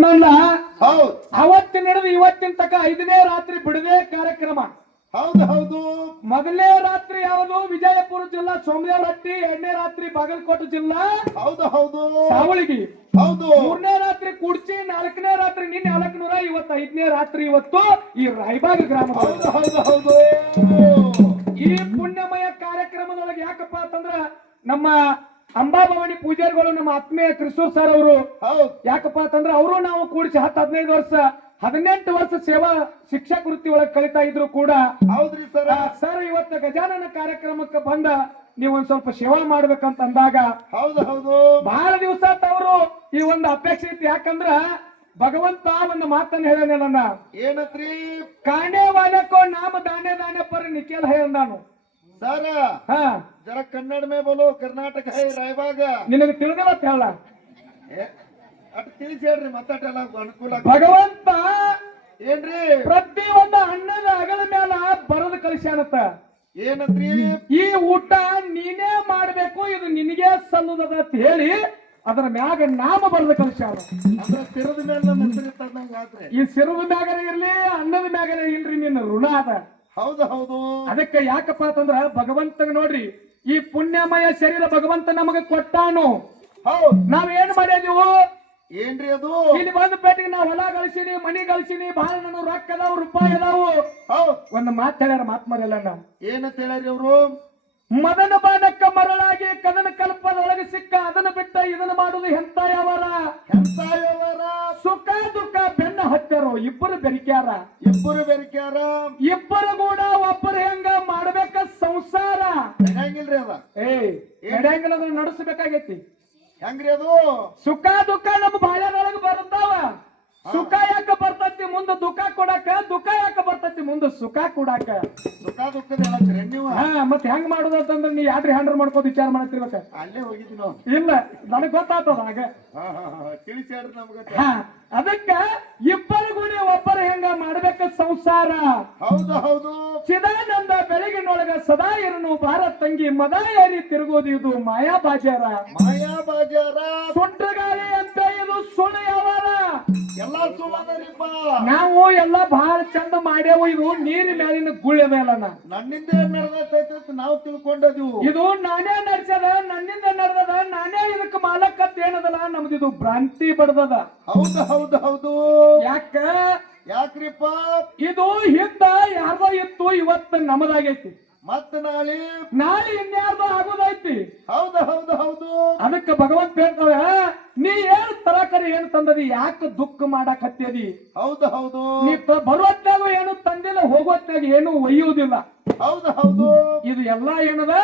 ಸಂಬಂಧ ಹೌದು. ಅವತ್ತಿನ ಹಿಡಿದು ಇವತ್ತಿನ ತಕ ಐದನೇ ರಾತ್ರಿ ಬಿಡದೆ ಕಾರ್ಯಕ್ರಮ. ಹೌದು ಹೌದು. ಮೊದಲನೇ ರಾತ್ರಿ ಯಾವುದು? ವಿಜಯಪುರ ಜಿಲ್ಲಾ ಸೋಮದೇವರಟ್ಟಿ ಎರಡನೇ ರಾತ್ರಿ ಬಾಗಲಕೋಟೆ ಜಿಲ್ಲಾ. ಹೌದು ಹೌದು. ಸಾವಳಿಗಿ. ಹೌದು. ಮೂರನೇ ರಾತ್ರಿ ಕುಡ್ಚಿ ನಾಲ್ಕನೇ ರಾತ್ರಿ ನಿನ್ನೆ ನಾಲ್ಕನೂರ ಇವತ್ತು ಐದನೇ ರಾತ್ರಿ ಇವತ್ತು ಈ ರಾಯಬಾಗ ಗ್ರಾಮ ಹೌದು ಹೌದು ಹೌದು. ಈ ಪುಣ್ಯಮಯ ಕಾರ್ಯಕ್ರಮದೊಳಗೆ ಯಾಕಪ್ಪ ಅಂತಂದ್ರ ನಮ್ಮ ಅಂಬಾಭವಾನಿ ಪೂಜಾರಿಗಳು ನಮ್ಮ ಆತ್ಮೀಯ ಕ್ರಿಸ್ತೂರ್ ಸರ್ ಅವರು. ಹೌದು. ಯಾಕಪ್ಪ ಅಂತಂದ್ರೆ ಅವರು ನಾವು ಕೂಡಿಸಿ ಹತ್ತು ಹದಿನೈದು ವರ್ಷ ಹದಿನೆಂಟು ವರ್ಷ ಸೇವಾ ಶಿಕ್ಷಕ ವೃತ್ತಿ ಒಳಗೆ ಕಲಿತಾ ಇದ್ರು ಕೂಡ. ಹೌದ್ರಿ ಸರ್ ಸರ್ ಇವತ್ತು ಗಜಾನನ ಕಾರ್ಯಕ್ರಮಕ್ಕೆ ಬಂದ ನೀವು ಒಂದ್ ಸ್ವಲ್ಪ ಸೇವಾ ಮಾಡ್ಬೇಕಂತ ಅಂದಾಗ ಹೌದು ಹೌದು. ಬಹಳ ದಿವಸ ಅವರು ಈ ಒಂದು ಅಪೇಕ್ಷೆ ಇತ್ತು. ಯಾಕಂದ್ರ ಭಗವಂತ ಒಂದು ಮಾತನ್ನ ನನ್ನ. ಏನತ್ರಿ? ಕಾಂಡೆ ವಾಲಕೋ ನಾಮ ದಾನೆ ದಾನೆ ಪರ ನಿಖೇಲ್ ಹೇಳ ಅಂದಾನು. ಸರ ಹಾ. ಜರ ಕನ್ನಡ ಮೇ ಬೋಲೋ ಕರ್ನಾಟಕ ಹೈ ರಾಯಬಾಗ ನಿನಗೆ ತಿಳಿದಿಲ್ಲ ಹೇಳ. ಅಟ್ ತಿಳಿಸಿ ಹೇಳ್ರಿ ಮತ್ತಟೆಲ್ಲ ಅನುಕೂಲ ಭಗವಂತ ಏನ್ರಿ? ಪ್ರತಿ ಒಂದು ಹಣ್ಣದ ಅಗಲ ಮ್ಯಾಲ ಬರದು ಕಳಿಸ್ಯಾನತ್ತ ಏನತ್ರಿ ಈ ಊಟ ನೀನೇ ಮಾಡ್ಬೇಕು ಇದು ನಿನಗೆ ಸಲ್ಲುದದ ಅಂತ ಹೇಳಿ ಅದರ ಮ್ಯಾಗ ನಾಮ ಬರೆದ ಕಳಿಸ್ಯಾನ ಅಂದ್ರ ಸ್ಥಿರದ ಮೇಲೆ ನಮ್ಮ ಹೆಸರು ಈ ಸಿರದ ಮ್ಯಾಗನೇ ಇರ್ಲಿ ಅನ್ನದ ಮ್ಯಾಗನೇ ಇಲ್ರಿ ನಿನ್ನ ಋಣ ಅದ ಹೌದು ಹೌದು. ಅದಕ್ಕೆ ಯಾಕಪ್ಪ ಅಂತಂದ್ರ ಭಗವಂತನ ನೋಡ್ರಿ ಈ ಪುಣ್ಯಮಯ ಶರೀರ ಭಗವಂತ ನಮಗೆ ಕೊಟ್ಟಾನು. ಹೌದು. ನಾವ್ ಏನ್ ಮಾಡಿದೀವು? ಏನ್ರಿ ಅದು? ಇಲ್ಲಿ ಬಂದ ಪೇಟೆಗೆ ನಾವು ಹೊಲ ಗಳಿಸಿನಿ ಮನಿ ಗಳಿಸಿನಿ ಬಹಳ ನನ್ನ ರೊಕ್ಕ ಅದಾವ ರೂಪಾಯಿ ಅದಾವು ಹೌದು. ಒಂದು ಮಾತು ಹೇಳ್ಯಾರ ಮಾತು ಮರೆಯಲ್ಲ ಏನಂತ ಹೇಳ್ಯಾರಿ ಅವರು? ಮದನ ಬಾಣಕ್ಕ ಮರಳಾಗಿ ಕದನ ಕಲ್ಪದೊಳಗೆ ಸಿಕ್ಕ ಅದನ್ನ ಬಿಟ್ಟ ಇದನ್ನ ಮಾಡುದು ಎಂತ ಯಾವರ ಸುಖ ದುಃಖ ಬೆನ್ನ ಹತ್ಯಾರೋ ಇಬ್ಬರು ಬೆರಿಕ್ಯಾರ? ಇಬ್ಬರು ಬೆರಿಕ್ಯಾರ? ಇಬ್ಬರು ಕೂಡ ಒಬ್ಬರು ಹೆಂಗ ಮಾಡ್ಬೇಕ ಸಂಸಾರ? ಹೆಂಗಿಲ್ರಿ ಅದ? ಏ ನಡೆಯಂಗಿಲ್ಲ ಅದನ್ನ ನಡೆಸಬೇಕಾಗೈತಿ. ಹೆಂಗ್ರಿ ಅದು? ಸುಖ ದುಃಖ ನಮ್ಮ ಬಾಳ್ಯದೊಳಗೆ ಬರ್ತಾವ ಸುಖ ಯಾಕ ಬರ್ತೈತಿ ಮುಂದ ದುಃಖ ಕೊಡಾಕ? ದುಃಖ ಯಾಕ ಬರ್ತೈತಿ ಮುಂದ ಸುಖ ಕೊಡಾಕ? ಸುಖ ದುಃಖದ ಹೇಳತ್ತೀರಿ ನೀವು? ಹಾ ಮತ್ ಹೆಂಗ್ ಮಾಡುದು ಅಂತಂದ್ರೆ ನೀ ಯಾವ್ದ್ರಿ ಹ್ಯಾಂಡಲ್ ಮಾಡ್ಕೋ ವಿಚಾರ ಮಾಡತ್ತಿರ್ಬೇಕ ಅಲ್ಲೇ ಹೋಗಿದ್ವಿ ನಾವು ಇಲ್ಲ ನನಗ್ ಗೊತ್ತಾತದ ಆಗ. ಹಾ ಹಾ ಹಾ ತಿಳಿಸಿ ಹೇಳ್ರಿ ನಮ್ಗೆ ಹಾ ಅದಕ್ಕ ಇಬ್ಬರು ಗುಡಿ ಒಬ್ಬರ ಹೆಂಗ ಮಾಡ್ಬೇಕ ಸಂಸಾರ? ಹೌದು ಹೌದು. ಚಿದಾನಂದ ಬೆಳಗಿನೊಳಗ ಸದಾ ಇರನು ಭಾರತ್ ತಂಗಿ ಮದ ಏರಿ ತಿರುಗೋದು ಇದು ಮಾಯಾ ಬಾಜಾರ ಮಾಯಾ ಬಾಜಾರ ಸುಂಟ್ರಗಾಳಿ ಅಂತ ಇದು ಸುಳ್ಳು ಯಾವಾರ? ಎಲ್ಲಾ ನಾವು ಎಲ್ಲ ಬಹಳ ಚಂದ ಮಾಡ್ಯಾವ. ಇದು ನೀರಿನ ಮೇಲಿನ ಗುಳ್ಳೆ ಮೇಲನ ನನ್ನಿಂದ ಏನ್ ನಡೆದೈತೆ ಅಂತ ನಾವು ತಿಳ್ಕೊಂಡದಿವು ಇದು ನಾನೇ ನಡ್ಸದ ನನ್ನಿಂದ ನಡೆದದ ನಾನೇ ಇದಕ್ಕೆ ಮಾಲಕತ್ ಏನದಲ್ಲ ನಮ್ದು ಇದು ಭ್ರಾಂತಿ ಬಡದದ. ಹೌದು ಹೌದು ಹೌದು. ಯಾಕ? ಯಾಕ್ರಿಪ್ಪ? ಇದು ಹಿಂದ ಯಾರ್ದೋ ಇತ್ತು ಇವತ್ತು ನಮದಾಗೈತಿ ಮತ್ತ ನಾಳೆ? ನಾಳೆ ಇನ್ಯಾರ್ದು ಆಗೋದೈತಿ. ಹೌದು ಹೌದು ಹೌದು. ಅದಕ್ಕೆ ಭಗವಂತ ಹೇಳ್ತಾವ ನೀ ಏನ್ ತರಕಾರಿ ಏನು ತಂದದಿ? ಯಾಕೆ ದುಃಖ ಮಾಡಕ್ ಹತ್ತಿಯದಿ? ಹೌದು ಹೌದು. ನೀ ಬರುವತ್ತಾಗ ಏನು ತಂದಿಲ್ಲ ಹೋಗುವತ್ತಾಗ ಏನು ಒಯ್ಯುವುದಿಲ್ಲ. ಹೌದು ಹೌದು. ಇದು ಎಲ್ಲಾ ಏನದ?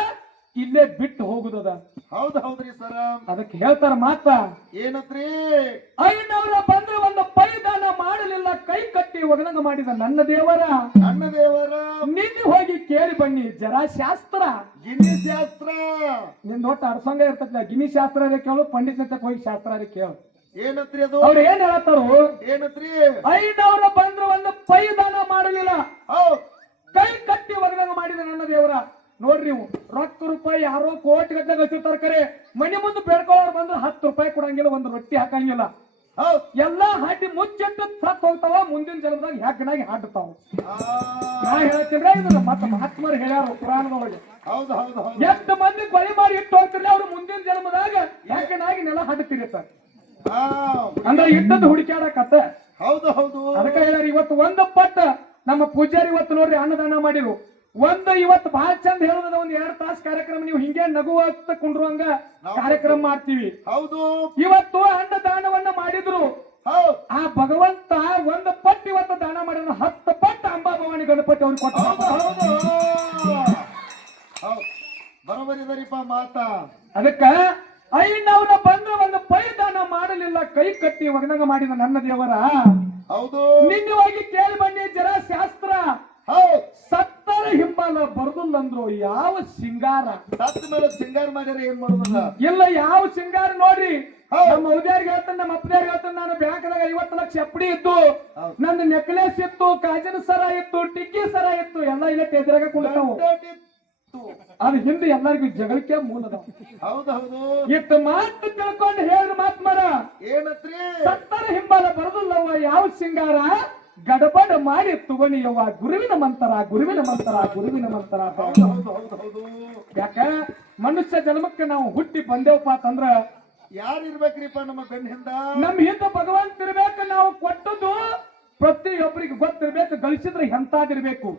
ಇಲ್ಲೇ ಬಿಟ್ಟು ಹೋಗುದದ. ಹೌದು ಹೌದ್ರಿ ಸರ ಅದಕ್ಕೆ ಹೇಳ್ತಾರ ಮಾತ ಏನತ್ರಿ? ಐನವರ ಬಂದ್ರೆ ಒಂದು ಪೈದಾನ ಮಾಡಲಿಲ್ಲ ಕೈ ಕಟ್ಟಿ ಒಗಣಂಗ ಮಾಡಿದ ನನ್ನ ದೇವರ. ನನ್ನ ದೇವರ. ನಿನ್ನೆ ಹೋಗಿ ಕೇಳಿ ಬನ್ನಿ ಜರಾ ಶಾಸ್ತ್ರ ಗಿನಿ ಶಾಸ್ತ್ರ. ನಿನ್ ಒಟ್ಟು ಅರ್ಸಂಗ ಇರ್ತದ ಗಿನಿ ಶಾಸ್ತ್ರ ಕೇಳು ಪಂಡಿತ ಹೋಗಿ ಶಾಸ್ತ್ರ ಕೇಳು. ಏನತ್ರಿ ಅದು? ಅವ್ರು ಏನ್ ಹೇಳತ್ತಾರು? ಏನತ್ರಿ? ಐನವರ ಬಂದ್ರೆ ಒಂದು ಪೈದಾನ ಮಾಡಲಿಲ್ಲ. ಕೈ ಕಟ್ಟಿ ಒಗಣಂಗ ಮಾಡಿದ ನನ್ನ ದೇವರ. ನೋಡ್ರಿ ನೀವು ರೊಕ್ಕ ರೂಪಾಯಿ ಯಾರೋ ಕೋಟಿ ಗಟ್ಟಲೆ ಗಳಿಸಿರ್ತಾರ ಕರೆ. ಮನೆ ಮುಂದೆ ಬೇಡ್ಕೊಳ್ಳೋರು ಬಂದ್ರೆ ಹತ್ತು ರೂಪಾಯಿ ಕೊಡಂಗಿಲ್ಲ ಒಂದು ರೊಟ್ಟಿ ಹಾಕಂಗಿಲ್ಲ. ಹೌದ್. ಎಲ್ಲಾ ಹಾಡಿ ಮುಚ್ಚಿಟ್ಟು ಸತ್ ಹೋಗ್ತಾವ ಮುಂದಿನ ಜನ್ಮದಾಗ ಹೆಗ್ಗನಾಗಿ ಹಾಡ್ತಾವ. ನಾ ಹೇಳ್ತಿದ್ರೆ ಇದನ್ನ ಮತ್ತ ಮಹಾತ್ಮರು ಹೇಳ್ಯಾರ ಪುರಾಣದೊಳಗೆ. ಹೌದು ಹೌದು ಹೌದು. ಎಷ್ಟು ಮಂದಿ ಕೊಲೆ ಮಾಡಿ ಇಟ್ಟು ಹೋಗ್ತಿರ್ಲಿ ಅವ್ರು ಮುಂದಿನ ಜನ್ಮದಾಗ ಹೆಗ್ಗನಾಗಿ ನೆಲ ಹಾಡುತ್ತಿರ್ತಾರೆ ಸರ್? ಅಂದ್ರೆ ಇಟ್ಟದ್ದು ಹುಡುಕ್ಯಾಡಕತ್ತ? ಹೌದು ಹೌದು. ಅದಕ್ಕೆ ಹೇಳ್ಯಾರ ಇವತ್ತು ಒಂದು ಪಟ್ಟ ನಮ್ಮ ಪೂಜಾರಿ ಇವತ್ತು ನೋಡ್ರಿ ಅನ್ನದಾನ ಮಾಡಿರು. ಒಂದು ಇವತ್ತು ಬಹಳ ಚಂದ ಹೇಳುದ ಒಂದ್ ಎರಡ್ ತಾಸ್ ಕಾರ್ಯಕ್ರಮ ನೀವು ಹಿಂಗೆ ನಗುವತ್ತ ಕುಂಡ್ರುವಂಗ ಕಾರ್ಯಕ್ರಮ ಮಾಡ್ತೀವಿ. ಹೌದು. ಇವತ್ತು ಅನ್ನದಾನವನ್ನ ಮಾಡಿದ್ರು. ಹೌದ್. ಆ ಭಗವಂತ ಒಂದು ಪಟ್ಟು ಇವತ್ತು ದಾನ ಮಾಡಿದ ಹತ್ತು ಪಟ್ಟು ಅಂಬಾಭವಾನಿ ಗಣಪತಿ ಅವ್ರಿಗೆ ಕೊಟ್ಟ ಹೌದು ಹೌದು. ಹೌದ್. ಬರೋಬರಿ ಮಾತಾ. ಅದಕ್ಕ ಐನವ್ರ ಬಂದ್ರೆ ಒಂದು ಪೈ ದಾನ ಮಾಡಲಿಲ್ಲ. ಕೈ ಕಟ್ಟಿ ಒಗನಂಗ ಮಾಡಿದ ನನ್ನ ದೇವರ. ಹೌದು. ನಿನ್ನೆ ಹೋಗಿ ಕೇಳಿ ಬನ್ನಿ ಜರ ಶಾಸ್ತ್ರ ಸತ್ ಹಿಂಬಾಲ ಬರ್ದಿಲ್ಲಂದ್ರು ಯಾವ ಸಿಂಗಾರ? ಸತ್ತ ಮೇಲೆ ಸಿಂಗಾರ ಮಾಡ್ಯಾರ ಏನ್ ಮಾಡೋದಲ್ಲ ಇಲ್ಲ ಯಾವ ಸಿಂಗಾರ ನೋಡ್ರಿ. ನಮ್ಮ ಉದ್ಯಾರಿಗೆ ಹೇಳ್ತಾನೆ ನಮ್ಮ ಅಪ್ಪದ್ಯಾರಿಗೆ ಹೇಳ್ತಾನೆ ನಾನು ಬ್ಯಾಂಕ್ದಾಗ ಐವತ್ತು ಲಕ್ಷ ಎಫ್ಡಿ ಇತ್ತು ನನ್ನ ನಂದು ನೆಕ್ಲೆಸ್ ಇತ್ತು ಕಾಜಿನ ಸರ ಇತ್ತು ಟಿಕ್ಕಿ ಸರ ಇತ್ತು ಎಲ್ಲ ಇಲ್ಲ ಎದುರಾಗ ಕುಳಿತಾವು ಅದು ಹಿಂದೆ ಎಲ್ಲರಿಗೂ ಜಗಳಕ್ಕೆ ಮೂಲದ ಹೌದು ಹೌದು. ಇಟ್ಟು ಮಾತು ತಿಳ್ಕೊಂಡು ಹೇಳ್ರಿ ಮಾತ್ ಮರ. ಏನತ್ರಿ? ಸತ್ತರ ಹಿಂಬಾಲ ಬರದಲ್ಲವ ಯಾವ ಸಿಂಗಾರ? ಗಡಬಡ ಮಾಡಿ ತಗೊನಿಯವ್ವ ಗುರುವಿನ ಮಂತರ ಗುರುವಿನ ಮಂತರ ಗುರುವಿನ ಮಂತರ. ಯಾಕ? ಮನುಷ್ಯ ಜನ್ಮಕ್ಕೆ ನಾವು ಹುಟ್ಟಿ ಬಂದೇವಪ್ಪ ಅಂತಂದ್ರ ಯಾರು ಇರ್ಬೇಕ್ರಿಪ್ಪ ನಮ್ಮ ಬೆನ್ನ ಹಿಂದ? ನಮ್ ಹಿಂದ ಭಗವಂತ ಇರ್ಬೇಕು ನಾವು ಕೊಟ್ಟದ್ದು ಪ್ರತಿಯೊಬ್ಬರಿಗೆ ಗೊತ್ತಿರ್ಬೇಕು ಗಳಿಸಿದ್ರೆ ಎಂತಾದಿರ್ಬೇಕು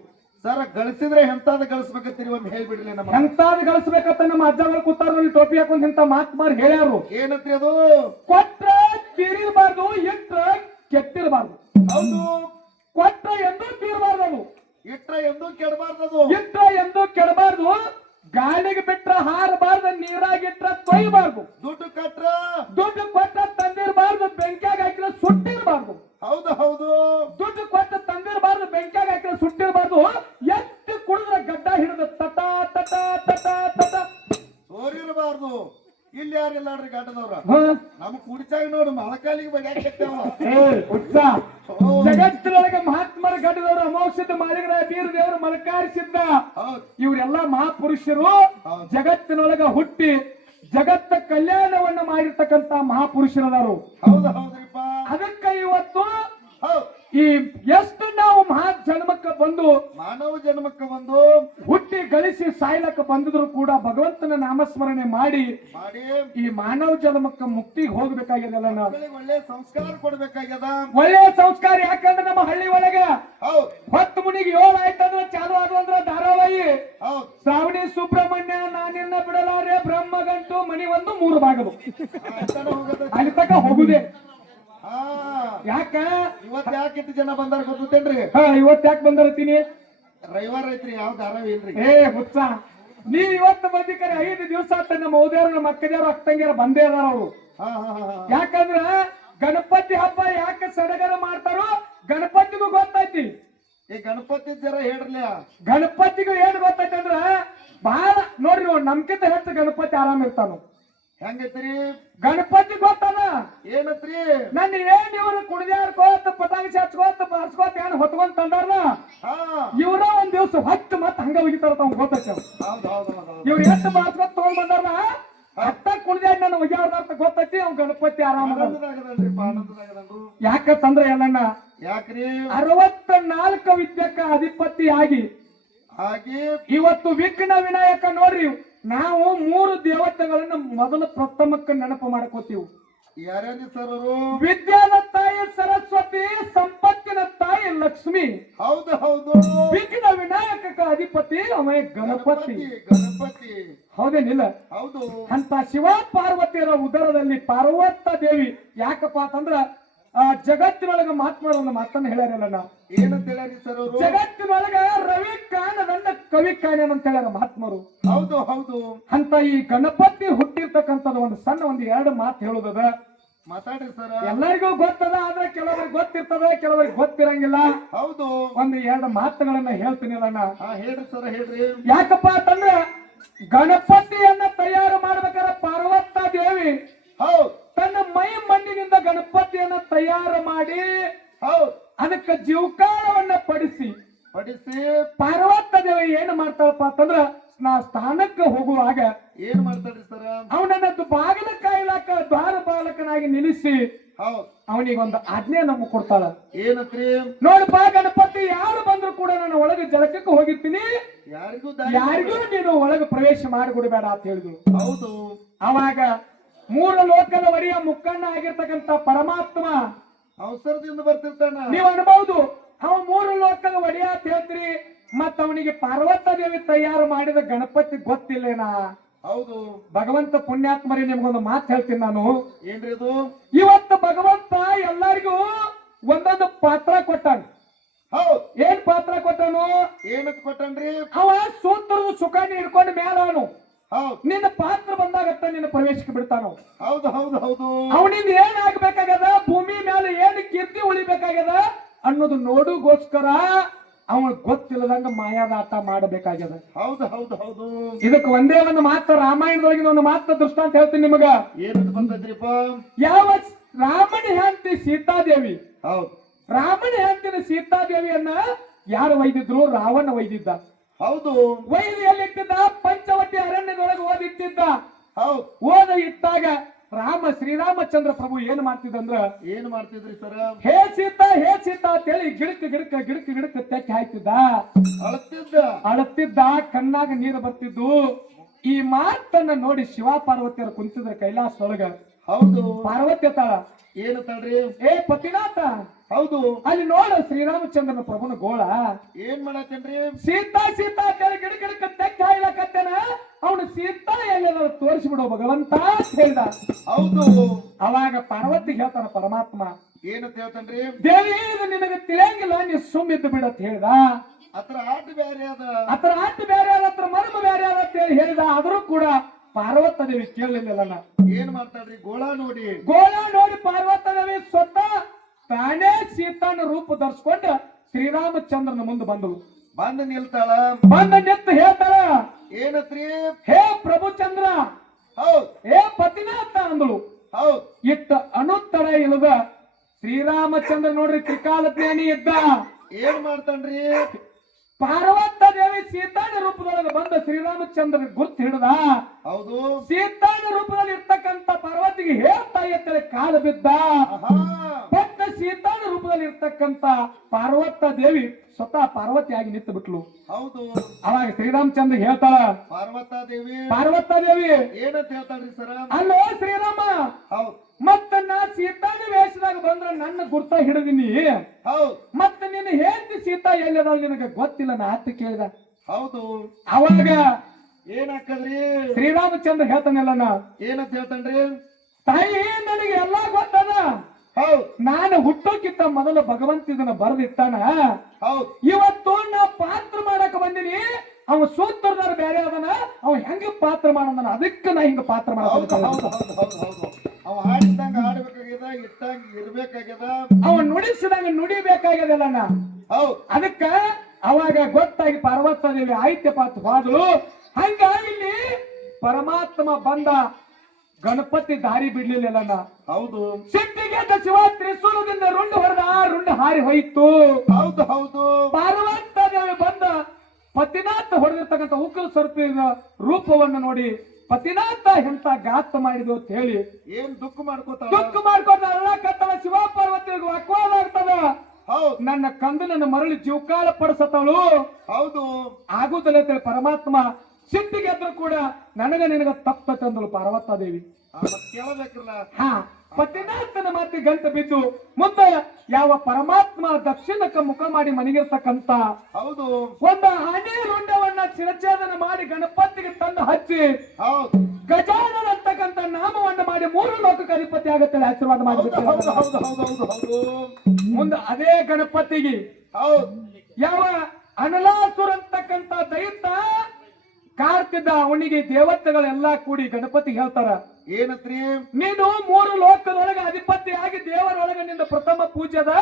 ಸರ್ ಗಳಿಸಿದ್ರೆ ಎಂತಾದ ಗಳಿಸ್ಬೇಕಂತೀರಿ ಒಮ್ಮೆ ಹೇಳ್ಬಿಡ್ಲಿ ನಮ್ಮ ಎಂತಾದ್ ಗಳಿಸ್ಬೇಕಂತ ನಮ್ಮ ಅಜ್ಜವರು ಕೂತಾರ ನೋಡಿ ಟೋಪಿ ಹಾಕೊಂಡ್ ಇಂತ ಮಾತ್ ಮಾಡಿ ಹೇಳ್ಯಾರು. ಏನತ್ರಿ ಅದು? ಕೊಟ್ರ ತೀರಿರಬಾರ್ದು ಇಟ್ಟ ಕೆಟ್ಟಿರಬಾರ್ದು ಹೌದು. ಕೊಟ್ಟರೆ ಎಂದೂ ತೀರಬಾರ್ದು ಇಟ್ಟ ಎಂದು ಎಂದೂ ಕೆಡಬಾರ್ದದು. ಇಟ್ಟ ಎಂದೂ ಕೆಡಬಾರ್ದು. ಗಾಳಿಗೆ ಬಿಟ್ರ ಹಾರಬಾರ್ದು ನೀರಾಗಿಟ್ರ ತೊಯ್ಬಾರ್ದು. ಮಹಾಪುರುಷರದಾರು ಹೌದು ಹೌದ್ರಿಪ್ಪ. ಅದಕ್ಕ ಇವತ್ತು ಈ ಎಷ್ಟು ನಾವು ಮಹಾ ಜನ್ಮಕ್ಕೆ ಬಂದು ಮಾನವ ಜನ್ಮಕ್ಕೆ ಬಂದು ಹುಟ್ಟಿ ಸಾಯ್ಲಕ್ಕೆ ಬಂದಿದ್ರು ಕೂಡ ಭಗವಂತನ ನಾಮಸ್ಮರಣೆ ಮಾಡಿ ಈ ಮಾನವ ಜನ್ಮಕ್ಕೆ ಮುಕ್ತಿಗೆ ಹೋಗ್ಬೇಕಾಗ್ಯದಲ್ಲ ನಾವು. ಒಳ್ಳೆ ಸಂಸ್ಕಾರ ಕೊಡ್ಬೇಕಾಗ್ಯದ. ಒಳ್ಳೆಯ ಸಂಸ್ಕಾರ ಯಾಕಂದ್ರೆ ನಮ್ಮ ಹಳ್ಳಿ ಒಳಗ ಹೊತ್ತು ಮುನಿಗೆ ಏಳು ಆಯ್ತಂದ್ರ ಚಾಲು ಆದ್ವು ಅಂದ್ರ ಧಾರಾವಾಹಿ. ಶ್ರಾವಣಿ ಸುಬ್ರಹ್ಮಣ್ಯ ನಾನಿನ್ನ ಬಿಡಲಾರೆ ಬ್ರಹ್ಮಗಂಟು ಮನಿ ಒಂದು ಮೂರು ಭಾಗದು ಅಲ್ಲಿ ತಕ ಹೋಗುದೇ. ಯಾಕ? ಇವತ್ ಯಾಕೆ ಜನ ಬಂದಾರ ಗೊತ್ತೇನ್ರಿ ಹಾ ಇವತ್ ಯಾಕೆ ಬಂದಿರ್ತೀನಿ ರವಿವಾರ ಐತ್ರಿ ಯಾವ ಇಲ್ರಿ? ಏ ಹುಚ್ಚ. ನೀ ಇವತ್ತು ಬಂದಿಕರೆ ಐದು ದಿವಸ ನಮ್ಮ ಓದ್ಯಾರು ನಮ್ಮ ಅಕ್ಕದ್ಯಾರು ಅಕ್ಕಂಗ್ಯಾರ ಬಂದೇ ಅದಾರ ಅವರು. ಹಾ ಹಾ ಹಾ ಹಾ. ಯಾಕಂದ್ರ ಗಣಪತಿ ಹಬ್ಬ ಯಾಕೆ ಸಡಗರ ಮಾಡ್ತಾರೋ ಗಣಪತಿಗೂ ಗೊತ್ತೈತಿ. ಈ ಗಣಪತಿ ಜರ ಹೇಳ್ರಲ್ಲ ಗಣಪತಿಗೂ ಏನ್ ಗೊತ್ತೈತಿ ಅಂದ್ರ ಬಹಳ ನೋಡ್ರಿ ನೋಡ್ ನಮ್ಕಿಂತ ಹೆಚ್ಚು ಗಣಪತಿ ಆರಾಮ ಇರ್ತಾನು. ಹೆಂಗೈತ್ರಿ? ಗಣಪತಿ ಗೊತ್ತದ? ಏನತ್ರಿ? ನನ್ನ ಏನ್ ಇವ್ರು ಕುಣಿದಾಡ್ಕೋತ ಪಟಾಕಿ ಹಚ್ಕೋತ ಬರ್ಸ್ಕೋತ ಏನ್ ಹೊತ್ಕೊಂಡ್ ತಂದಾರ ಇವ್ರ ಒಂದ್ ದಿವ್ಸ ಹೊತ್ತು ಮತ್ ಹಂಗ ಒಗಿತಾರ ತಾವ್ ಹೌದ್ ಇವ್ರು ಎಷ್ಟು ಬಾಸ್ಕೊತ್ ತಗೊಂಡ್ ಬಂದಾರ ಅತ್ತ ಕುಣಿದಾಡ್ ನನ್ನ ಒಗ್ಯಾರ್ದಾರ್ತ ಗೊತ್ತೈತಿ ಅವ್ನ್ ಗಣಪತಿ ಆರಾಮ ಯಾಕ ತಂದ್ರ ಯಾಕಂದ್ರ ಎಲ್ಲಣ್ಣ ಯಾಕ್ರಿ? ಅರವತ್ತ ನಾಲ್ಕು ವಿದ್ಯಕ್ಕ ಅಧಿಪತಿ ಆಗಿ ಹಾಗೆ ಇವತ್ತು ವಿಘ್ನ ವಿನಾಯಕ ನೋಡ್ರಿ ನಾವು ಮೂರು ದೇವತೆಗಳನ್ನ ಮೊದಲು ಪ್ರಥಮಕ್ಕೆ ನೆನಪು ಮಾಡ್ಕೋತೀವಿ. ಯಾರ್ಯಾರಿ ಸರ್ ಅವರು? ವಿದ್ಯಾದ ತಾಯಿ ಸರಸ್ವತಿ ಸಂಪತ್ತಿನ ತಾಯಿ ಲಕ್ಷ್ಮಿ. ಹೌದು ಹೌದು. ವಿಘ್ನ ವಿನಾಯಕ ಅಧಿಪತಿ ಅವನೇ ಗಣಪತಿ. ಗಣಪತಿ ಹೌದೇನಿಲ್ಲ ಹೌದು ಅಂತ ಶಿವ ಪಾರ್ವತಿಯರ ಉದರದಲ್ಲಿ ಪಾರ್ವತ ದೇವಿ. ಯಾಕಪ್ಪ ಅಂತಂದ್ರ ಆ ಜಗತ್ತಿನೊಳಗ ಮಾತನಾಡೋ ಒಂದು ಮಾತನ್ನ ಹೇಳ್ಯಾರಲ್ಲ ನಾವು ಏನಂತ ಹೇಳ್ಯಾರಿ ಸರ್ ಅವರು? ಜಗತ್ತಿನೊಳಗ ರವಿ ಕಾಣದನ್ನ ಕವಿ ಕಾಣ್ಯನ ಅಂತ ಹೇಳ್ಯಾರ ಮಹಾತ್ಮರು. ಹೌದು. ಹೌದು ಅಂತ ಈ ಗಣಪತಿ ಹುಟ್ಟಿರ್ತಕ್ಕಂಥದ್ದು ಒಂದು ಸಣ್ಣ ಒಂದು ಎರಡು ಮಾತು ಹೇಳುದದ? ಮಾತಾಡಿ ಸರ್. ಎಲ್ಲರಿಗೂ ಗೊತ್ತದ ಆದ್ರೆ ಕೆಲವರಿಗೆ ಗೊತ್ತಿರ್ತದ ಕೆಲವರಿಗೆ ಗೊತ್ತಿರಂಗಿಲ್ಲ. ಹೌದು. ಒಂದು ಎರಡು ಮಾತುಗಳನ್ನ ಹೇಳ್ತೀನಿ ಅಣ್ಣ. ಹೇಳ್ರಿ ಸರ್ ಹೇಳ್ರಿ. ಯಾಕಪ್ಪ ಅಂತಂದ್ರೆ ಗಣಪತಿಯನ್ನ ತಯಾರು ಮಾಡ್ಬೇಕಾದ್ರೆ ಪಾರ್ವತ ದೇವಿ ಹೌದು. ತನ್ನ ಮೈ ಮಣ್ಣಿನಿಂದ ಗಣಪತಿಯನ್ನ ತಯಾರು ಮಾಡಿ ಹೌದು. ಅದಕ್ಕೆ ಜೀವಕಾರವನ್ನ ಪಡಿಸಿ ಪಡಿಸಿ. ಪಾರ್ವತ ದೇವಿ ಏನು ಮಾಡ್ತಾಳಪ್ಪ ಅಂತಂದ್ರ ನಾ ಸ್ಥಾನಕ್ಕೆ ಹೋಗುವಾಗ ಏನ್ ಮಾಡ್ತಾರೆ ಸರ್? ಅವನನ್ನ ಬಾಗಿಲ ಕಾಯ್ಲಾಕ ದ್ವಾರ ಬಾಲಕನಾಗಿ ನಿಲ್ಲಿಸಿ ಹೌದ್. ಅವನಿಗೆ ಒಂದು ಆಜ್ಞೆ ನಮ್ಗೆ ಕೊಡ್ತಾಳ. ಏನತ್ರಿ? ನೋಡಪ್ಪ ಗಣಪತಿ ಯಾರು ಬಂದ್ರು ಕೂಡ ನಾನು ಒಳಗೆ ಜಳಕಕ್ಕೆ ಹೋಗಿರ್ತೀನಿ. ಯಾರಿಗೂ ಯಾರಿಗೂ ನೀನು ಒಳಗೆ ಪ್ರವೇಶ ಮಾಡಿಕೊಡ್ಬೇಡ ಅಂತ ಹೇಳಿದ್ರು. ಹೌದು. ಅವಾಗ ಮೂರು ಲೋಕದ ವರಿಯ ಮುಕ್ಕಣ್ಣ ಆಗಿರ್ತಕ್ಕಂತ ಪರಮಾತ್ಮ ಅವಸರದಿಂದ ಬರ್ತಿರ್ತಾನ. ನೀವು ಅನ್ಬಹುದು ಅವ ಮೂರು ಲೋಕದ ಒಡೆಯ ಅಂತ ಹೇಳ್ತೀರಿ. ಮತ್ತ ಅವನಿಗೆ ಪಾರ್ವತ ದೇವಿ ತಯಾರು ಮಾಡಿದ ಗಣಪತಿ ಗೊತ್ತಿಲ್ಲೇನಾ? ಹೌದು. ಭಗವಂತ ಪುಣ್ಯಾತ್ಮರಿ ನಿಮ್ಗೊಂದು ಮಾತು ಹೇಳ್ತೀನಿ ನಾನು. ಏನ್ರಿ ಇದು ಇವತ್ತು ಭಗವಂತ ಎಲ್ಲರಿಗೂ ಒಂದೊಂದು ಪಾತ್ರ ಕೊಟ್ಟಾನ. ಹೌದ್. ಏನ್ ಪಾತ್ರ ಕೊಟ್ಟನು? ಏನಂತ ಕೊಟ್ಟನ್ರಿ? ಅವ ಸೂತ್ರದ ಸುಖಾನಿ ಹಿಡ್ಕೊಂಡು ಅವನು ಹೌದ್. ನಿನ್ನ ಪಾತ್ರ ಬಂದಾಗತ್ತ ನಿನ್ನ ಪ್ರವೇಶಕ್ಕೆ ಬಿಡ್ತಾನು ಹೌದು ಹೌದು ಹೌದು. ಅವನಿಂದ ಏನ್ ಆಗ್ಬೇಕಾಗ್ಯದ? ಭೂಮಿ ಮೇಲೆ ಏನು ಕೀರ್ತಿ ಉಳಿಬೇಕಾಗ್ಯದ ಅನ್ನೋದು ನೋಡುಗೋಸ್ಕರ ಅವನ್ ಗೊತ್ತಿಲ್ಲದಂಗ ಮಾಯಾದಾಟ ಮಾಡಬೇಕಾಗ್ಯದ. ಹೌದು ಹೌದು ಹೌದು. ಇದಕ್ಕೆ ಒಂದೇ ಒಂದು ಮಾತು ರಾಮಾಯಣದೊಳಗಿನ ಒಂದು ಮಾತು ದೃಷ್ಟಾಂತ ಹೇಳ್ತೀನಿ ನಿಮಗ. ಏನಂತ ಬಂದದ್ರಿಪ್ಪ? ಯಾವ ರಾಮನ ಹೆಂಡತಿ ಸೀತಾದೇವಿ? ಹೌದು. ರಾಮನ ಹೆಂಡತಿನ ಸೀತಾದೇವಿಯನ್ನ ಯಾರು ಒಯ್ದಿದ್ರು? ರಾವಣ ಒಯ್ದಿದ್ದ. ಹೌದು. ಒಯ್ದು ಎಲ್ಲಿಟ್ಟಿದ್ದ ಪಂಚವಟಿ ಅರಣ್ಯದೊಳಗೆ ಓದಿಟ್ಟಿದ್ದ ಹೌದು. ಓದ ಇಟ್ಟಾಗ ರಾಮ ಶ್ರೀರಾಮಚಂದ್ರ ಪ್ರಭು ಏನ್ ಮಾಡ್ತಿದ್ದಂದ್ರ ಏನ್ ಮಾಡ್ತಿದ್ರಿ ಸರ್? ಹೇ ಸೀತಾ ಹೇ ಸೀತಾ ಅಂತೇಳಿ ಗಿಡಕ್ ಗಿಡಕ್ ಗಿಡಕ್ ಗಿಡಕ್ ತೆಕ್ಕಿ ಹಾಯ್ತಿದ್ದ. ಅಳತಿದ್ದ? ಅಳತಿದ್ದ ಕಣ್ಣಾಗ ನೀರು ಬರ್ತಿದ್ದು. ಈ ಮಾತನ್ನ ನೋಡಿ ಶಿವ ಪಾರ್ವತಿಯರು ಕುಂತಿದ್ರ ಕೈಲಾಸದೊಳಗ. ಹೌದು. ಪಾರ್ವತಿ ತಾಳ. ಏನು ತಾಳ್ರಿ? ಏ ಪತಿನಾಥ ಹೌದು ಅಲ್ಲಿ ನೋಡ ಶ್ರೀರಾಮಚಂದ್ರನ ಪ್ರಭುನ ಗೋಳ. ಏನ್ ಮಾಡತ್ತೇನ್ರಿ ಸೀತಾ ಸೀತಾ ಅಂತೇಳಿ ಗಿಡ ಗಿಡಕ್ಕೆ ತೆಕ್ಕ ಹಾಯ್ಲಕತ್ತೇನ? ಅವನು ಸೀತಾ ಎಲ್ಲೆಲ್ಲ ತೋರಿಸ್ಬಿಡು ಭಗವಂತ ಅಂತ ಹೇಳ್ದ. ಹೌದು. ಅವಾಗ ಪಾರ್ವತಿ ಹೇಳ್ತಾನ ಪರಮಾತ್ಮ ಏನು ಹೇಳ್ತಾನ್ರಿ? ದೇವಿ ಇದು ನಿನಗೆ ತಿಳಿಯಂಗಿಲ್ಲ ನೀ ಸುಮ್ಮಿದ್ದು ಬಿಡತ್ ಹೇಳ್ದ. ಅತ್ರ ಆಟ ಬೇರೆ ಅದ. ಅತ್ರ ಆಟ ಬೇರೆ ಅದ ಅತ್ರ ಮರ್ಮ ಬೇರೆ ಅದ ಅಂತ ಹೇಳಿ ಹೇಳಿದ. ಆದರೂ ಕೂಡ ಪಾರ್ವತ ದೇವಿ ಕೇಳಲಿಲ್ಲ ಏನ್ ಮಾಡ್ತಾಳ್ರಿ? ಗೋಳ ನೋಡಿ. ಗೋಳ ನೋಡಿ ಪಾರ್ವತ ದೇವಿ ಸ್ವತಃ ತಾನೇ ಸೀತಾನ ರೂಪ ಧರಿಸ್ಕೊಂಡು ಶ್ರೀರಾಮಚಂದ್ರನ ಮುಂದೆ ಬಂದಳು. ಬಂದು ನಿಲ್ತಾಳ? ಬಂದ ನಿಂತು ಹೇಳ್ತಾಳ ಏನತ್ರಿ? ಹೇ ಪ್ರಭು ಚಂದ್ರ ಹೌದ್. ಹೇ ಪತಿನಾಥ ಅಂದಳು. ಹೌದ್. ಇಟ್ಟ ಅನುತ್ತಡ ಇಲ್ಲದ ಶ್ರೀರಾಮಚಂದ್ರ ನೋಡ್ರಿ ತ್ರಿಕಾಲ ಜ್ಞಾನಿ ಇದ್ದ. ಏನ್ ಮಾಡ್ತಾನ್ರಿ? ಪಾರ್ವತ ದೇವಿ ಸೀತಾನ ರೂಪದೊಳಗೆ ಬಂದ ಶ್ರೀರಾಮಚಂದ್ರ ಗುರ್ತು ಹಿಡಿದ. ಹೌದು. ಸೀತಾನ ರೂಪದಲ್ಲಿ ಇರ್ತಕ್ಕಂತ ಪಾರ್ವತಿಗೆ ಹೇಳ್ತಾ ಎತ್ತಲೆ ಕಾಲು ಬಿದ್ದ. ಇರ್ತಕ್ಕಂತ ಪಾರ್ವತ ದೇವಿ ಸ್ವತಃ ಪಾರ್ವತಿಯಾಗಿ ನಿಂತು ಬಿಟ್ಲು ಹೌದು. ಅವಾಗ ಶ್ರೀರಾಮಚಂದ್ರ ಹೇಳ್ತಾಳ ಪಾರ್ವತಾ ದೇವಿ. ಪಾರ್ವತ ದೇವಿ! ಏನಂತ ಹೇಳ್ತಾಳ್ರಿ ಸರ? ಅಲ್ಲೋ ಶ್ರೀರಾಮ! ಹೌದು. ಮತ್ತ ನಾ ಸೀತಾನ ವೇಷದಾಗ ಬಂದ್ರ ನನ್ನ ಗುರ್ತ ಹಿಡಿದಿನಿ. ಹೌದು. ಮತ್ತ ನಿನ್ನ ಹೇಳ್ತಿ ಸೀತಾ ಎಲ್ಲದ ನಿನಗೆ ಗೊತ್ತಿಲ್ಲ ನಾ ಆತ ಕೇಳಿದ. ಹೌದು. ಅವಾಗ ಏನಾಕದ್ರಿ ಶ್ರೀರಾಮಚಂದ್ರ ಹೇಳ್ತಾನೆಲ್ಲ ನಾ. ಏನಂತ ಹೇಳ್ತಾನ್ರಿ ತಾಯಿ ನನಗೆ ಎಲ್ಲಾ ಗೊತ್ತದ. ಹೌದ್. ನಾನು ಹುಟ್ಟೋಕ್ಕಿಂತ ಮೊದಲು ಭಗವಂತ ಇದನ್ನ ಬರೆದಿಟ್ಟಾನ? ಹೌದ್. ಇವತ್ತು ನಾ ಪಾತ್ರ ಮಾಡಕ್ ಬಂದಿನಿ. ಅವ ಸೂತ್ರದಾರ ಬೇರೆ ಅದನ. ಅವ ಹೆಂಗ ಪಾತ್ರ ಮಾಡಂದನ? ಅದಕ್ಕೆ ನಾ ಹಿಂಗ ಪಾತ್ರ ಹೌದು ಹೌದು ಹೌದು ಹೌದು ಹೌದು. ಅವ ಇಟ್ಟಂಗ ಇರ್ಬೇಕಾಗ್ಯದ ಅವ ನುಡಿಸಿದಂಗ ನುಡಿಬೇಕಾಗ್ಯದಲ್ಲ ನಾ ಹೌದು. ಅದಕ್ಕ ಅವಾಗ ಗೊತ್ತಾಗಿ ಪಾರ್ವತ ದೇವಿ ಪಾತ್ರ ಅಂತ ಹೋದಳು ಹಂಗ ಇಲ್ಲಿ ಪರಮಾತ್ಮ ಬಂದ ಗಣಪತಿ ದಾರಿ ಬಿಡ್ಲಿಲ್ಲ ಹೌದು. ಸಿಟ್ಟಿಗೆ ಶಿವ ತ್ರಿಶೂಲದಿಂದ ರುಂಡು ಹೊರದ ರುಂಡು ಹಾರಿ ಹೋಯಿತು. ಹೌದು ಹೌದು. ಪಾರ್ವಂತ ದೇವಿ ಬಂದ ಪತಿನಾಥ ಹೊಡೆದಿರ್ತಕ್ಕಂಥ ಉಕ್ಕಲ ಸರ್ಪಿನ ರೂಪವನ್ನು ನೋಡಿ ಪತಿನಾಥ ಎಂತ ಗಾತ ಮಾಡಿದು ಅಂತ ಹೇಳಿ ಏನ್ ದುಃಖ ಮಾಡ್ಕೋತ ದುಃಖ ಅಳ್ಳಕತ್ತವ ಶಿವ ಪಾರ್ವತಿ ವಾಕ್ವಾದ ಆಗ್ತದ. ನನ್ನ ಕಂದನನ್ನು ಮರಳಿ ಜೀವಕಾಲ ಪಡಿಸತ್ತವಳು ಹೌದು. ಆಗುದಿಲ್ಲ ಅಂತೇಳಿ ಪರಮಾತ್ಮ ಸಿಟ್ಟಿಗೆ ಎದ್ರು ಕೂಡ ನನಗ ನಿನಗ ತಪ್ಪ ತಂದಳು ಪಾರ್ವತ ದೇವಿ. ಕೇಳಬೇಕಲ್ಲ. ಹಾ ಪತಿನಾಥನ ಮಾತಿ ಗಂಟ ಬಿದ್ದು ಮುಂದೆ ಯಾವ ಪರಮಾತ್ಮ ದಕ್ಷಿಣಕ್ಕೆ ಮುಖ ಮಾಡಿ ಮನೆಗಿರ್ತಕ್ಕಂತ ಹೌದು. ಒಂದು ಹನಿ ರುಂಡವನ್ನ ಚಿರಚೇದನ ಮಾಡಿ ಗಣಪತಿಗೆ ತಂದು ಹಚ್ಚಿ ಹೌದು. ಗಜಾನನ ಅಂತಕ್ಕಂತ ನಾಮವನ್ನು ಮಾಡಿ ಮೂರು ಲೋಕಕ್ಕೆ ಅಧಿಪತಿ ಆಗುತ್ತೆ ಆಶೀರ್ವಾದ ಮಾಡಿ ಮುಂದೆ ಅದೇ ಗಣಪತಿಗೆ ಹೌದು. ಯಾವ ಅನಲಾಸುರ ಅಂತಕ್ಕಂತ ದೈತ ಕಾರ್ತಿದ್ದ ಅವನಿಗೆ ದೇವತೆಗಳೆಲ್ಲ ಕೂಡಿ ಗಣಪತಿ ಹೇಳ್ತಾರ. ಏನತ್ರಿ ನೀನು ಮೂರು ಲೋಕದೊಳಗೆ ಅಧಿಪತಿ ಆಗಿ ದೇವರೊಳಗೆ ನಿಂದ ಪ್ರಥಮ ಪೂಜೆದ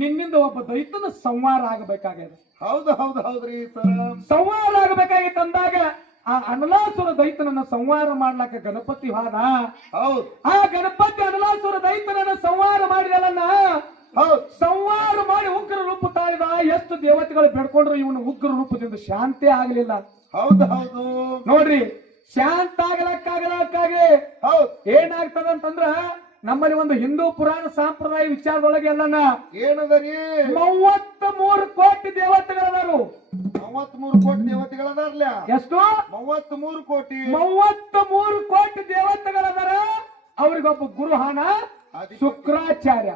ನಿನ್ನಿಂದ ಒಬ್ಬ ದೈತನ ಸಂವಾರ ಆಗಬೇಕಾಗ್ಯದ. ಹೌದು ಹೌದು ಹೌದ್ರಿ ಸರ್. ಸಂವಾರ ಆಗಬೇಕಾಗಿತ್ತು ಅಂದಾಗ ಆ ಅನಲಾಸುರ ದೈತನನ್ನ ಸಂವಾರ ಮಾಡ್ಲಾಕ ಗಣಪತಿ ಹಾದ ಹೌದು. ಆ ಗಣಪತಿ ಅನಲಾಸುರ ದೈತನನ್ನ ಸಂವಾರ ಮಾಡಿದಲ್ಲ ಹೌದ್. ಸಂವಾರ ಮಾಡಿ ಉಗ್ರ ರೂಪ ತಾಳಿದ ಎಷ್ಟು ದೇವತೆಗಳು ಬೇಡ್ಕೊಂಡ್ರು ಇವನು ಉಗ್ರ ರೂಪದಿಂದ ಶಾಂತಿ ಆಗಲಿಲ್ಲ. ಹೌದು ಹೌದು. ನೋಡ್ರಿ ಶಾಂತ ಆಗಲಕ್ಕಾಗಲಕ್ಕಾಗಿ ಹೌದು. ಏನಾಗ್ತದ ಅಂತಂದ್ರ ನಮ್ಮಲ್ಲಿ ಒಂದು ಹಿಂದೂ ಪುರಾಣ ಸಂಪ್ರದಾಯ ವಿಚಾರದೊಳಗೆ ಎಲ್ಲನ ಏನದರಿ ಮೂವತ್ತ ಮೂರು ಕೋಟಿ ದೇವತೆಗಳದಾರು. ಮೂವತ್ತ್ ಮೂರು ಕೋಟಿ ದೇವತೆಗಳದಾರ್ಲ? ಎಷ್ಟು? ಮೂವತ್ ಮೂರು ಕೋಟಿ. ಮೂವತ್ತ ಮೂರು ಕೋಟಿ ದೇವತೆಗಳದಾರ. ಅವ್ರಿಗೊಬ್ಬ ಗುರುಹಾನ ಶುಕ್ರಾಚಾರ್ಯ.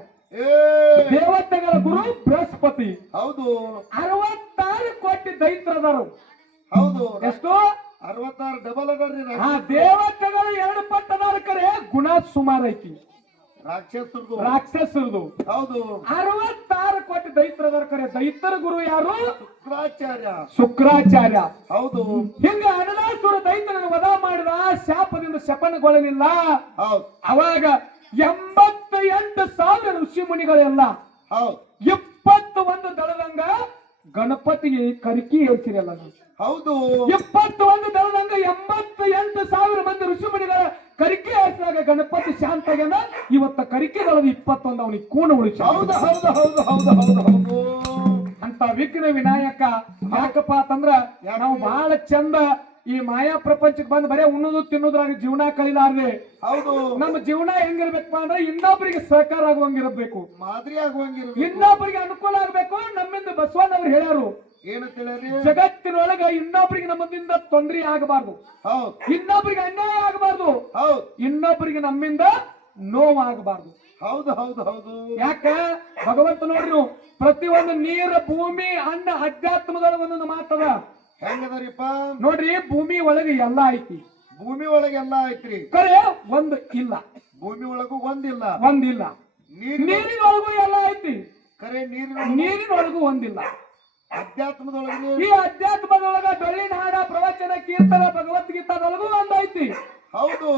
ದೇವತೆಗಳ ಗುರು ಬೃಹಸ್ಪತಿ. ಹೌದು. ಅರವತ್ತಾರು ಕೋಟಿ ದೈತ್ರದರು ಹೌದು. ಎಷ್ಟು? ಅರವತ್ತಾರು ಡಬಲ್ ಅದಾರ್ರಿ ಆ ದೇವತೆಗಳು ಎರಡು ಪಟ್ಟದಾರ ಕರೆ ಗುಣ ಸುಮಾರು ಐತಿ. ರಾಕ್ಷಸರದು. ರಾಕ್ಷಸರದು. ಹೌದು. ಅರವತ್ತಾರು ಕೋಟಿ ದೈತ್ರದರ ಕರೆ ದೈತರ ಗುರು ಯಾರು? ಶುಕ್ರಾಚಾರ್ಯ. ಶುಕ್ರಾಚಾರ್ಯ. ಹೌದು. ಹಿಂಗ ಅನಲಾಸುರ ದೈತ್ರನ ವಧ ಮಾಡಿದ ಶಾಪದಿಂದ ಶಪನಗೊಳ್ಳಲಿಲ್ಲ. ಹೌದು. ಅವಾಗ ಎಂಬತ್ತ ಎಂಟು ಸಾವಿರ ಋಷಿ ಮುನಿಗಳೆಲ್ಲ ಇಪ್ಪತ್ತು ಒಂದು ದಳದಂಗ ಗಣಪತಿಗೆ ಕರಿಕಿ ಹೇಳ್ತಿರಲ್ಲ ಹೌದು. ಇಪ್ಪತ್ತು ಒಂದು ದಳದಂಗ ಎಂಬತ್ತು ಎಂಟು ಸಾವಿರ ಮಂದಿ ಋಷಿ ಮುನಿಗಳ ಕರಿಕೆ ಹಾಕಿದಾಗ ಗಣಪತಿ ಶಾಂತಗನ ಇವತ್ತ ಕರಿಕೆ ದಳದ ಇಪ್ಪತ್ತೊಂದು ಅವನಿಗೆ ಕೂಣ ಉಳಿಸ ಹೌದು ಹೌದು ಹೌದು ಹೌದು ಹೌದು ಹೌದು. ಅಂತ ಅಂತ ವಿಘ್ನ ವಿನಾಯಕ ಯಾಕಪ್ಪ ಅಂತಂದ್ರ ನಾವು ಬಹಳ ಚಂದ ಈ ಮಾಯಾ ಪ್ರಪಂಚಕ್ಕೆ ಬಂದ್ ಬರೇ ಉಣ್ಣುದು ತಿನ್ನೋದ್ರಾಗ ಜೀವನ ಕಳಿಲಾರ್ದೆ ಹೌದು. ನಮ್ಮ ಜೀವನ ಹೆಂಗಿರ್ಬೇಕಪ್ಪ ಅಂದ್ರೆ ಇನ್ನೊಬ್ಬರಿಗೆ ಸಹಕಾರ ಆಗುವಂಗಿರಬೇಕು. ಮಾದರಿ ಆಗುವಂಗಿರ್ಬೇಕು. ಇನ್ನೊಬ್ಬರಿಗೆ ಅನುಕೂಲ ಆಗ್ಬೇಕು ನಮ್ಮಿಂದ ಬಸವಣ್ಣ ಅವ್ರು ಹೇಳ್ಯಾರು. ಏನಂತ ಜಗತ್ತಿನೊಳಗ ಇನ್ನೊಬ್ಬರಿಗೆ ನಮ್ಮಿಂದ ತೊಂದರೆ ಆಗಬಾರ್ದು. ಹೌದು. ಇನ್ನೊಬ್ಬರಿಗೆ ಅನ್ಯಾಯ ಆಗಬಾರ್ದು. ಹೌದು. ಇನ್ನೊಬ್ಬರಿಗೆ ನಮ್ಮಿಂದ ನೋವಾಗಬಾರ್ದು. ಹೌದು ಹೌದು ಹೌದು. ಯಾಕ? ಭಗವಂತ ನೋಡ್ರಿ ಪ್ರತಿ ಒಂದು ನೀರ ಭೂಮಿ ಅನ್ನ ಅಧ್ಯಾತ್ಮದೊಳಗೊಂದು ಮಾತದ. ಹೆಂಗದರಿಪ್ಪ? ನೋಡ್ರಿ ಭೂಮಿ ಒಳಗೆ ಎಲ್ಲ ಐತಿ. ಭೂಮಿ ಒಳಗೆ ಎಲ್ಲ ಐತ್ರಿ. ಕರೆ ಒಂದು ಇಲ್ಲ. ಭೂಮಿ ಒಳಗೂ ಒಂದಿಲ್ಲ ಒಂದಿಲ್ಲ ನೀರ್ ನೀರಿನೊಳಗೂ ಎಲ್ಲ ಐತಿ. ಕರೆ ನೀರಿನ ನೀರಿನೊಳಗೂ ಒಂದಿಲ್ಲ ಅಧ್ಯಾತ್ಮದೊಳಗೆ ಈ ಅಧ್ಯಾತ್ಮದೊಳಗ ಬೆಳ್ಳಿನ ಹಾಡ ಪ್ರವಚನ ಕೀರ್ತನ ಭಗವದ್ಗೀತಾದೊಳಗೂ ಒಂದ್ ಐತಿ. ಹೌದು.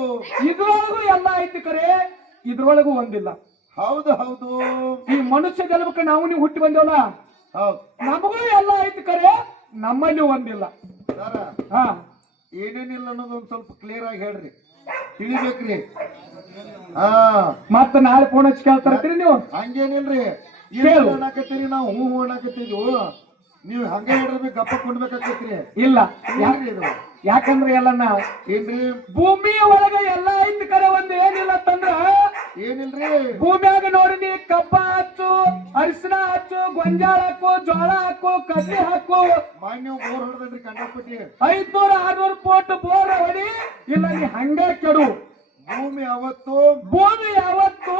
ಇದ್ರೊಳಗೂ ಎಲ್ಲ ಐತಿ ಕರೆ ಇದ್ರೊಳಗೂ ಒಂದಿಲ್ಲ ಹೌದು ಹೌದು. ಈ ಮನುಷ್ಯ ಜನ್ಮಕ್ಕೆ ನಾವು ನೀವು ಹುಟ್ಟಿ ಬಂದೇವಲ್ಲ? ಹೌದು. ನಮಗೂ ಎಲ್ಲ ಐತಿ ಕರೆ ನಮ್ಮಲ್ಲಿ ಒಂದಿಲ್ಲ. ಸರ ಹಾ. ಏನೇನಿಲ್ಲ ಅನ್ನೋದು ಒಂದ್ ಸ್ವಲ್ಪ ಕ್ಲಿಯರ್ ಆಗಿ ಹೇಳ್ರಿ. ತಿಳಿಬೇಕ್ರಿ. ಹಾ. ಮತ್ತ ನಾಳೆ ಫೋನ್ ಹಚ್ಚಿ ಕೇಳ್ತಾರ್ತೀರಿ ನೀವು. ಹಂಗೇನಿಲ್ರಿ. ಏನು ಅನ್ನಕತ್ತೀರಿ ನಾವು? ಹೂ ಹೂ ಅನ್ನಕತ್ತಿದ್ವು ನೀವು ಹಂಗ ಹೇಳ್ರಿ ಗಪ್ಪ ಕೊಂಡ್ಬೇಕಾಕತ್ರಿ ಇಲ್ಲ. ಇದು? ಯಾಕಂದ್ರೆ ಎಲ್ಲನ ಏನ್ರಿ? ಭೂಮಿಯ ಒಳಗೆ ಎಲ್ಲ ಐತಿ ಕರೆ ಒಂದು ಏನಿಲ್ಲ ಅಂತಂದ್ರ ಏನಿಲ್ರಿ? ಭೂಮಿಯಾಗ ನೋಡಿ ನೀ ಕಬ್ಬ ಹಚ್ಚು ಗೊಂಜಾಳ ಹಾಕೋ ಜೋಳ ಹಾಕೋ ಕಡ್ಲಿ ಹಾಕು ಮಾನ್ಯ ಬೋರ್ ಹೊಡೆದ್ರಿ ಕಂಡಪಟ್ಟಿ ಐದ್ನೂರ ಆರ್ನೂರು ಫೋಟ್ ಬೋರ್ ಹೊಡಿ ಇಲ್ಲ ನೀ ಹಂಗ ಕೆಡು. ಭೂಮಿ ಅವತ್ತು ಭೂಮಿ ಯಾವತ್ತು?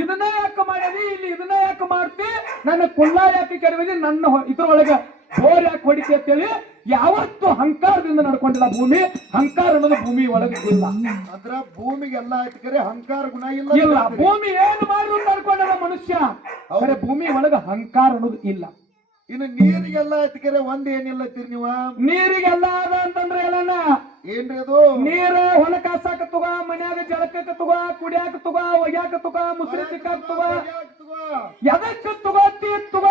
ಇದನ್ನ ಯಾಕೆ ಮಾಡಿದಿ? ಇಲ್ಲಿ ಇದನ್ನ ಯಾಕೆ ಮಾಡ್ತಿ? ನನ್ನ ಕುಲ್ಲ ಯಾಕೆ ಕೆಡವಿದಿ? ನನ್ನ ಇದ್ರೊಳಗ ಬೋರ್ ಯಾಕೆ ಅಂತೇಳಿ ಯಾವತ್ತು ಹಂಕಾರದಿಂದ ನಡ್ಕೊಂಡಿಲ್ಲ ಭೂಮಿ. ಹಂಕಾರ ಅನ್ನೋದು ಭೂಮಿ ಒಳಗೆ ಇಲ್ಲ. ಭೂಮಿಗೆ ಭೂಮಿಗೆಲ್ಲ ಕರೆ ಅಹಂಕಾರ ಗುಣ ಇಲ್ಲ ಇಲ್ಲ ಭೂಮಿ ಏನು ಮಾಡಿದ್ರು ನಡ್ಕೊಂಡಲ್ಲ ಮನುಷ್ಯ. ಅವರೇ ಭೂಮಿ ಒಳಗ ಹಂಕಾರ ಅನ್ನೋದು ಇಲ್ಲ. ಇನ್ನು ನೀರಿಗೆಲ್ಲ ಆಯ್ತು ಕರೆ ಒಂದ್ ಏನಿಲ್ಲ ತಿರ್ ನೀವ? ನೀರಿಗೆಲ್ಲ ಅದ ಅಂತಂದ್ರೆ ಎಲ್ಲಣ್ಣ ಏನ್ರಿ ಅದು? ನೀರ ಹೊಲ ಕಾಸಾಕ ತುಗ ಮನ್ಯಾಗ ಜಳಕಕ್ಕೆ ತುಗ ಕುಡಿಯಾಕ ತುಗ ಒಗ್ಯಾಕ ತುಗ ಮುಸ್ರಿ ತಿಕ್ಕಾಕ ತುಗ ಎದಕ್ಕೆ ತುಗ ತೀರ್ ಕರೆ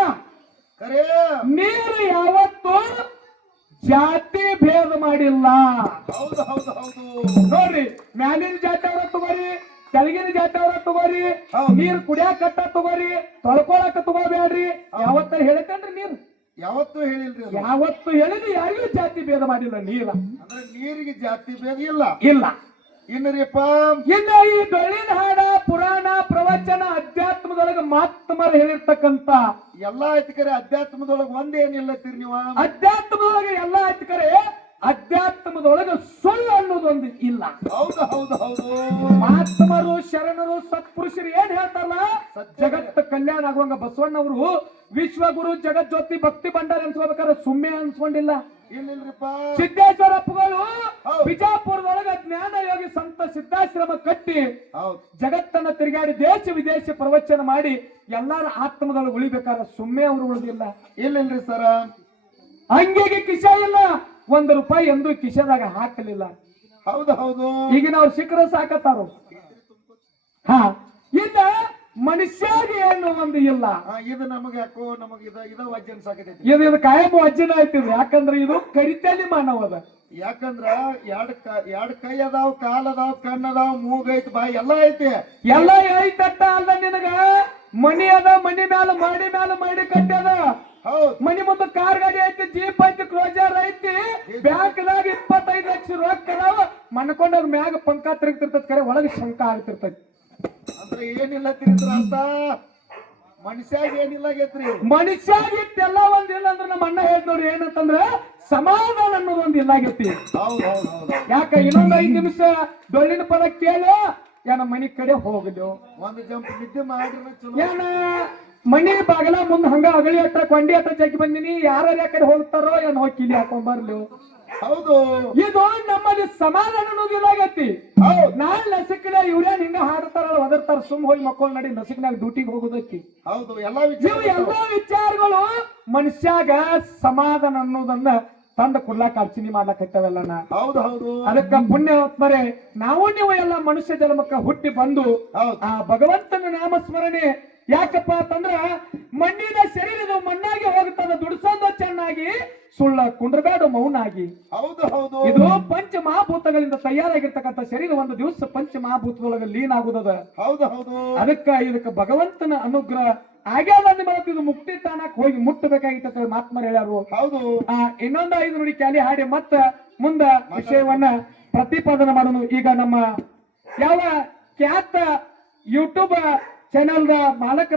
ನೀರು ಯಾವತ್ತು ಜಾತಿ ಭೇದ ಮಾಡಿಲ್ಲ. ಹೌದು ಹೌದು ಹೌದು. ನೋಡ್ರಿ ಮ್ಯಾಲಿನ ಜಾತಿ ಅವ್ರ ತಗೋರಿ ಕೆಳಗಿನ ಜಾತಿ ಅವ್ರ ತಗೋರಿ ನೀರು ನೀರ್ ಕುಡಿಯಾಕ ಕಟ್ಟ ತಗೋರಿ ತೊಳ್ಕೊಳಕ ತಗೋಬೇಡ್ರಿ ಯಾವತ್ತ ಹೇಳ್ಕಂಡ್ರಿ ನೀರು? ಯಾವತ್ತು ಹೇಳಿಲ್ರಿ ಯಾವತ್ತು ಹೇಳಿದ್ರು ಯಾರಿಗೂ ಜಾತಿ ಭೇದ ಮಾಡಿಲ್ಲ ನೀರ. ಅಂದ್ರೆ ನೀರಿಗೆ ಜಾತಿ ಭೇದ ಇಲ್ಲ. ಇಲ್ಲ. ಇನ್ನರಿಪ್ಪ ಇನ್ನು ಈ ಡೊಳ್ಳಿನ ಹಾಡ ಪುರಾಣ ಪ್ರವಚನ ಅಧ್ಯಾತ್ಮದೊಳಗ ಮಾತ್ಮರ ಹೇಳಿರ್ತಕ್ಕಂತ ಎಲ್ಲಾ ಐತಿಕರೆ ಕರೆ ಅಧ್ಯಾತ್ಮದೊಳಗ ಒಂದೇನಿಲ್ಲ ತಿರ್ ನೀವ. ಅಧ್ಯಾತ್ಮದೊಳಗೆ ಎಲ್ಲಾ ಆಯ್ತು ಅಧ್ಯಾತ್ಮದೊಳಗ ಸುಳ್ಳು ಅನ್ನೋದೊಂದು ಇಲ್ಲ. ಹೌದು ಹೌದು ಹೌದು. ಮಹಾತ್ಮರು ಶರಣರು ಸತ್ಪುರುಷರು ಏನ್ ಹೇಳ್ತಾರಲ್ಲ? ಜಗತ್ತು ಜಗತ್ ಕಲ್ಯಾಣ ಆಗುವಂಗ ಬಸವಣ್ಣವರು ವಿಶ್ವಗುರು ಜಗಜ್ಯೋತಿ ಭಕ್ತಿ ಭಂಡಾರ ಅನ್ಸ್ಕೋಬೇಕಾದ್ರೆ ಸುಮ್ಮನೆ ಅನ್ಸ್ಕೊಂಡಿಲ್ಲ. ಸಿದ್ದೇಶ್ವರಪ್ಪಗಳು. ಬಿಜಾಪುರದೊಳಗ ಜ್ಞಾನ ಯೋಗಿ ಸಂತ ಸಿದ್ದಾಶ್ರಮ ಕಟ್ಟಿ ಜಗತ್ತನ್ನ ತಿರುಗಾಡಿ ದೇಶ ವಿದೇಶ ಪ್ರವಚನ ಮಾಡಿ ಎಲ್ಲಾರ ಆತ್ಮಗಳು ಉಳಿಬೇಕಾದ್ರೆ ಸುಮ್ಮನೆ ಅವರು ಉಳಿದಿಲ್ಲ. ಇಲ್ಲಿಲ್ರಿ ಸರ. ಅಂಗಿಗೆ ಕಿಶ ಇಲ್ಲ. ಒಂದು ರೂಪಾಯಿ ಎಂದು ಕಿಶದಾಗ ಹಾಕಲಿಲ್ಲ. ಹೌದು ಹೌದು. ಈಗಿನ ಅವ್ರು ಶಿಖರ ಸಾಕತ್ತಾರು. ಹಾ ಇನ್ನ ಮನುಷ್ಯಗೆ ಏನು ಒಂದು ಇಲ್ಲ. ಆ, ಇದು ನಮಗೆ ಯಾಕೋ ನಮಗೆ ಇದ ಇದ ವಜ್ಜ ಅನ್ಸಾಕತೈತಿ ಇದು. ಇದು ಕಾಯಂ ವಜ್ಜನ ಐತಿ ಯಾಕಂದ್ರೆ ಇದು ಕರಿತಲಿ ಮಾನವ ಅದ. ಯಾಕಂದ್ರ ಎರಡ್ ಕ ಎರಡ್ ಕೈ ಅದಾವ್ ಕಾಲ್ ಅದಾವ್ ಕಣ್ಣ ಅದಾವ್ ಮೂಗ್ ಐತಿ ಬಾಯಿ ಎಲ್ಲ ಐತಿ. ಎಲ್ಲ ಐತಟ್ಟ ಅಲ್ಲ ನಿನಗ? ಮನಿ ಅದ ಮನಿ ಮ್ಯಾಲ ಮಾಡಿ ಮ್ಯಾಲ ಮಾಡಿ ಕಟ್ಟದ ಹೌದ್. ಮನಿ ಮುಂದೆ ಕಾರ್ ಗಾಡಿ ಐತಿ ಜೀಪ್ ಐತಿ ಕ್ಲೋಜರ್ ಐತಿ. ಬ್ಯಾಂಕ್ದಾಗ ಇಪ್ಪತ್ತೈದು ಲಕ್ಷ ರೊಕ್ಕ ಅದಾವ ಮನ್ಕೊಂಡವ್ರ ಮ್ಯಾಗ ಪಂಕ ತಿರುಗ್ತಿರ್ತದ ಕರೆ ಒಳಗೆ ಶಂಕ ಆಗ್ತಿರ್ತೈತಿ. ಅಂದ್ರೆ ಏನಿಲ್ಲ ತಿರಿದ್ರ ಅಂತ. ಮನುಷ್ಯಾಗ ಏನಿಲ್ಲ ಗೆತ್ರಿ ಮನುಷ್ಯಾಗ ಇತ್ತೆಲ್ಲ ಒಂದ್ ಇಲ್ಲ ಅಂದ್ರೆ ನಮ್ಮ ಅಣ್ಣ ಹೇಳ್ ನೋಡಿ ಏನಂತಂದ್ರೆ ಸಮಾಧಾನ ಅನ್ನೋದು ಒಂದ್ ಇಲ್ಲ ಆಗೇತಿ ಹೌದ್ ಹೌದ್ ಹೌದ್ ಯಾಕ ಇನ್ನೊಂದ್ ಐದ್ ನಿಮಿಷ ಡೊಳ್ಳಿನ ಪದ ಕೇಳು. ಏನ ಮನಿ ಕಡೆ ಹೋಗಲು ಒಂದ್ ಜಂಪ್ ನಿದ್ದೆ ಮಾಡಿರ ಚಲೋ. ಏನ ಮನಿ ಬಾಗಲ ಮುಂದ್ ಹಂಗ ಅಗಳಿ ಹತ್ರ ಕೊಂಡಿ ಹತ್ರ ಜಗ್ಗಿ ಬಂದಿನಿ. ಯಾರ ಕಡೆ ಹೋಗ್ತಾರೋ ಏನ್ ಹೋಗಿ ಕಿಲಿ ಹಾಕೊಂಡ್ ಬರ್ಲು. ಹೌದು. ಇದು ನಮ್ಮಲ್ಲಿ ಸಮಾಧಾನ ಅನ್ನೋದು ಇಲ್ಲ ನಾನ್ ನಸಿಕಿನ ಇವ್ರೇನ್ ಹಿಂಗ ಹಾಡ್ತಾರಲ್ಲ ಒದರ್ತಾರ ಸುಮ್ ಹೋಗಿ ಮಕ್ಕಳು ನಡಿ ನಸಿಕಿನಾಗ ಡ್ಯೂಟಿಗೆ ಹೋಗೋದಕ್ಕೆ. ಹೌದು ಎಲ್ಲಾ ವಿಚಾರ ಎಲ್ಲಾ ವಿಚಾರಗಳು ಮನುಷ್ಯಾಗ ಸಮಾಧಾನ ಅನ್ನೋದನ್ನ ತಂದ ಕೊಡ್ಲಾಕ ಅರ್ಚನೆ ಮಾಡ್ಲಾಕತ್ತವೆಲ್ಲನ ಹೌದು ಹೌದು. ಅದಕ್ಕ ಪುಣ್ಯ ಪುಣ್ಯಾತ್ಮರೇ ನಾವು ನೀವು ಎಲ್ಲ ಮನುಷ್ಯ ಜನ್ಮಕ್ಕ ಹುಟ್ಟಿ ಬಂದು ಆ ಭಗವಂತನ ನಾಮಸ್ಮರಣೆ ಯಾಕಪ್ಪ ಅಂತಂದ್ರ ಮಣ್ಣಿನ ಶರೀರದ ಮಣ್ಣಾಗಿ ಹೋಗುತ್ತದ ದುಡಿಸೋದ ಚೆನ್ನಾಗಿ ಸುಳ್ಳ ಕುಂಡ್ರಬೇಡ ಮೌನಾಗಿ. ಹೌದು ಹೌದು. ಇದು ಪಂಚ ಮಹಾಭೂತಗಳಿಂದ ತಯಾರಾಗಿರ್ತಕ್ಕಂಥ ಶರೀರ ಒಂದು ದಿವಸ ಪಂಚ ಮಹಾಭೂತದೊಳಗ ಲೀನ್ ಆಗುದದ. ಹೌದು ಹೌದು. ಅದಕ್ಕ ಇದಕ್ಕ ಭಗವಂತನ ಅನುಗ್ರಹ ಆಗ್ಯಾದ ಬರುತ್ತೆ ಇದು ಮುಕ್ತಿ ತಾಣಕ್ ಹೋಗಿ ಮುಟ್ಟಬೇಕಾಗಿತ್ತು ಅಂತ ಹೇಳಿ ಮಾತ್ಮರ್ ಹೇಳ್ಯಾರು. ಹೌದು. ಆ ಇನ್ನೊಂದು ಐದು ನೋಡಿ ಕ್ಯಾಲಿ ಹಾಡಿ ಮತ್ತ ಮುಂದ ವಿಷಯವನ್ನ ಪ್ರತಿಪಾದನೆ ಮಾಡೋಣ. ಈಗ ನಮ್ಮ ಯಾವ ಖ್ಯಾತ ಯೂಟ್ಯೂಬ್ channel da malak